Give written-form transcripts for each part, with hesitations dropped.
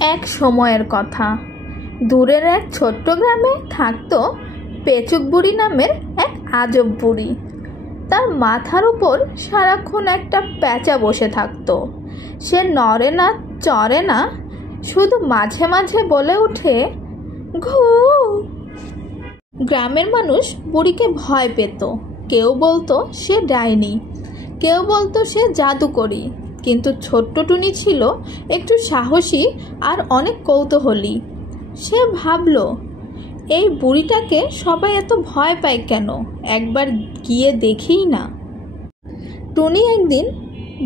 এক সময়ের কথা, দূরের এক ছোট্ট গ্রামে থাকতো পেচুক বুড়ি নামের এক আজব বুড়ি। তার মাথার উপর সারাক্ষণ একটা প্যাঁচা বসে থাকতো। সে নড়ে না, চড়ে না, শুধু মাঝে মাঝে বলে ওঠে ঘু। গ্রামের মানুষ বুড়িকে ভয় পেত। কেউ বলতো সে ডাইনি, কেউ বলতো সে জাদুকরি। কিন্তু ছোট্ট টুনি ছিল একটু সাহসী আর অনেক কৌতূহলী। সে ভাবল, এই বুড়িটাকে সবাই এত ভয় পায় কেন, একবার গিয়ে দেখেই না। টুনি একদিন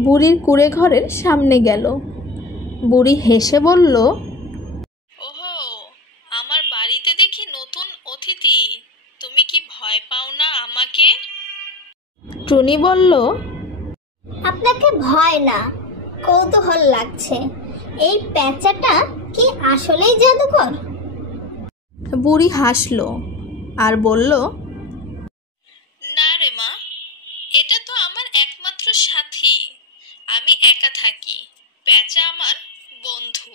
বুড়ির কুঁড়ে ঘরের সামনে গেল। বুড়ি হেসে বলল, ওহো, আমার বাড়িতে দেখি নতুন অতিথি, তুমি কি ভয় পাও না আমাকে? টুনি বলল, আপনাকে ভয় না, কৌতূহল লাগছে। এই প্যাঁচাটা কি আসলেই জাদুকর? বুড়ি হাসল আর বলল, না রে মা, এটা তো আমার একমাত্র সাথী। আমি একা থাকি, প্যাঁচা আমার বন্ধু।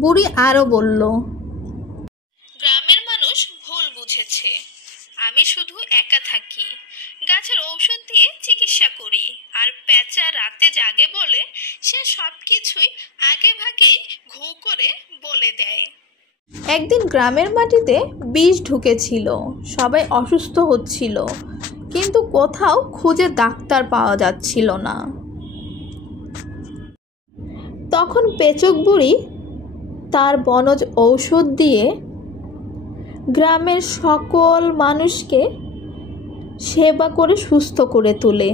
বুড়ি আরো বলল, গ্রামের মানুষ ভুল বুঝেছে, আমি শুধু একা থাকি, গাছের ঔষধ দিয়ে চিকিৎসা করি, আর প্যাঁচা রাতে জাগে বলে সে সবকিছুই আগে ভাগেই ঘু করে বলে দেয়। একদিন গ্রামের মাটিতে বিষ ঢুকেছিল, সবাই অসুস্থ হচ্ছিল, কিন্তু কোথাও খুঁজে ডাক্তার পাওয়া যাচ্ছিল না। তখন পেচুক বুড়ি তার বনজ ঔষধ দিয়ে গ্রামের সকল মানুষকে সেবা করে সুস্থ করে তোলে।